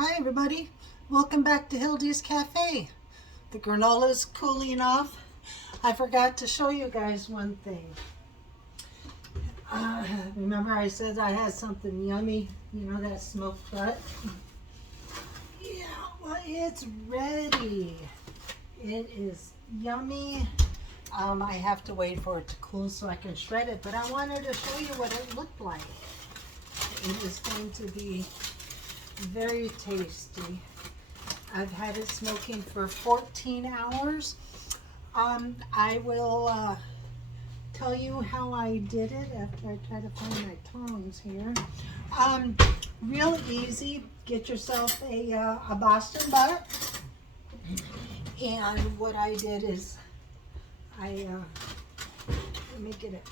Hi everybody, welcome back to Hildy's Cafe. The granola's cooling off. I forgot to show you guys one thing. Remember I said I had something yummy, you know, that smoked butt? Yeah, well it's ready. It is yummy. I have to wait for it to cool so I can shred it, but I wanted to show you what it looked like. It is going to be very tasty. I've had it smoking for 14 hours. I will tell you how I did it after I try to find my tongs here. Real easy. Get yourself a Boston butt. And what I did is let me get it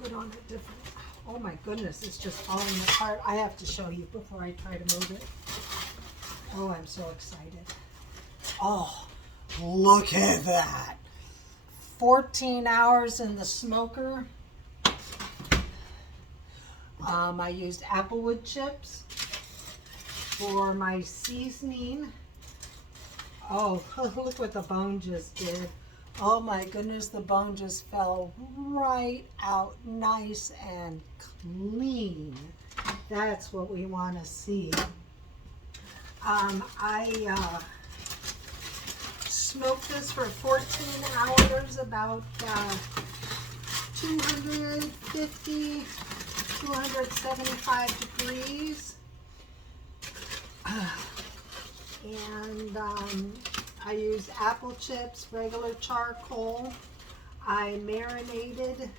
put on a different. Oh my goodness, it's just falling apart. I have to show you before I try to move it. Oh, I'm so excited. Oh, look at that. 14 hours in the smoker. I used applewood chips for my seasoning. Oh, look what the bone just did. Oh my goodness, the bone just fell right out nice and clean. That's what we want to see. I smoked this for 14 hours, about 250, 275 degrees. And I used apple chips, regular charcoal. I marinated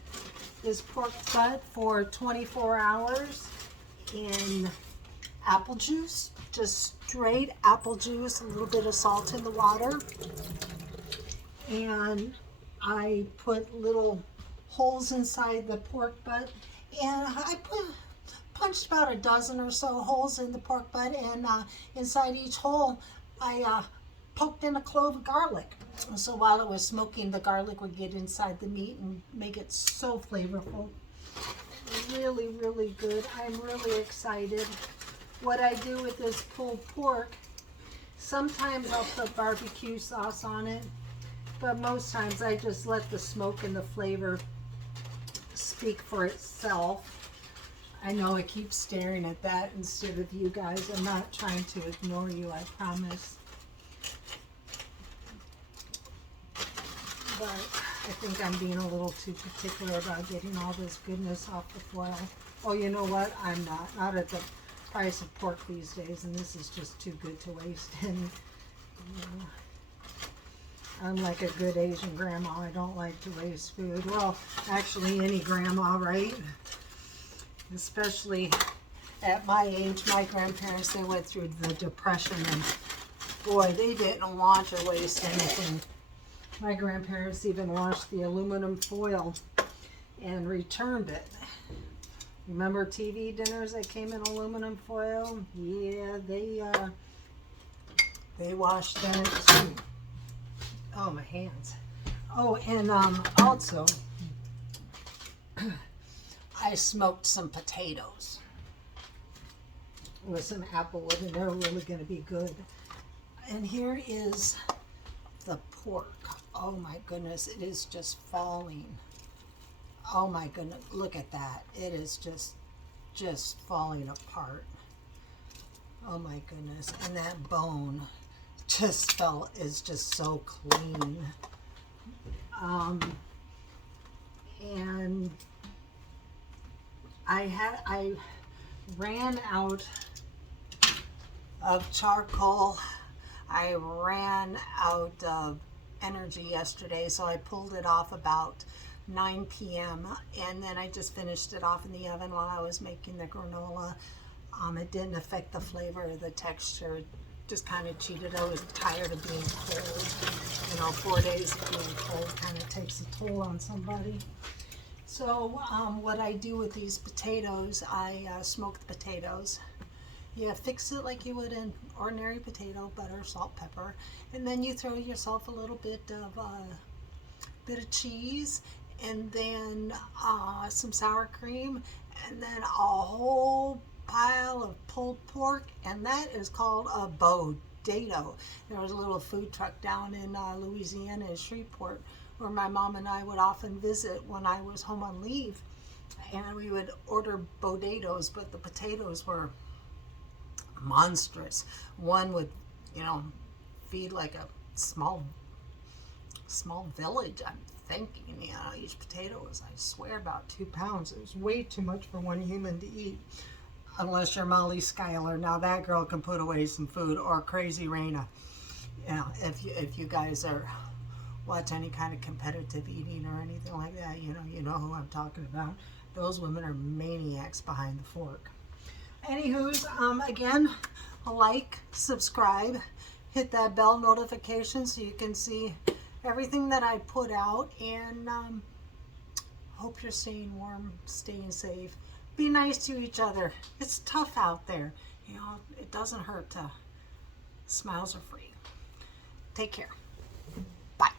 this pork butt for 24 hours in apple juice, just straight apple juice, a little bit of salt in the water. And I put little holes inside the pork butt, and I punched about a dozen or so holes in the pork butt, and inside each hole I poked in a clove of garlic. So while it was smoking, the garlic would get inside the meat and make it so flavorful. Really, really good. I'm really excited. What I do with this pulled pork, sometimes I'll put barbecue sauce on it, but most times I just let the smoke and the flavor speak for itself. I know I keep staring at that instead of you guys. I'm not trying to ignore you, I promise. But I think I'm being a little too particular about getting all this goodness off the foil. Oh, you know what? I'm not. Not at the price of pork these days, and this is just too good to waste. And you know, I'm like a good Asian grandma. I don't like to waste food. Well, actually any grandma, right? Especially at my age, my grandparents, they went through the Depression, and boy, they didn't want to waste anything. My grandparents even washed the aluminum foil and returned it. Remember TV dinners that came in aluminum foil? Yeah, they washed that too. Oh, my hands. Oh, and also, I smoked some potatoes with some applewood, and they're really going to be good. And here is the pork. Oh my goodness, it is just falling. Oh my goodness, look at that. It is just falling apart. Oh my goodness. And that bone is just so clean. And I ran out of charcoal. I ran out of energy yesterday, so I pulled it off about 9 p.m. and then I just finished it off in the oven while I was making the granola. It didn't affect the flavor or the texture. It just kind of cheated. I was tired of being cold. You know, 4 days of being cold kind of takes a toll on somebody. So what I do with these potatoes, I smoke the potatoes. You fix it like you would an ordinary potato, butter, salt, pepper, and then you throw yourself a little bit of cheese, and then some sour cream, and then a whole pile of pulled pork, and that is called a bodado. There was a little food truck down in Louisiana, in Shreveport, where my mom and I would often visit when I was home on leave, and we would order bodados, but the potatoes were monstrous. One would, feed like a small village. I'm thinking, each potato was, I swear, about 2 pounds. It was way too much for one human to eat, unless you're Molly Schuyler. Now that girl can put away some food, or Crazy Raina. If you guys are watch any kind of competitive eating or anything like that, you know who I'm talking about. Those women are maniacs behind the fork. Anywho's, again, like, subscribe, hit that bell notification so you can see everything that I put out, and hope you're staying warm, staying safe. Be nice to each other. It's tough out there. It doesn't hurt to. Smiles are free. Take care. Bye.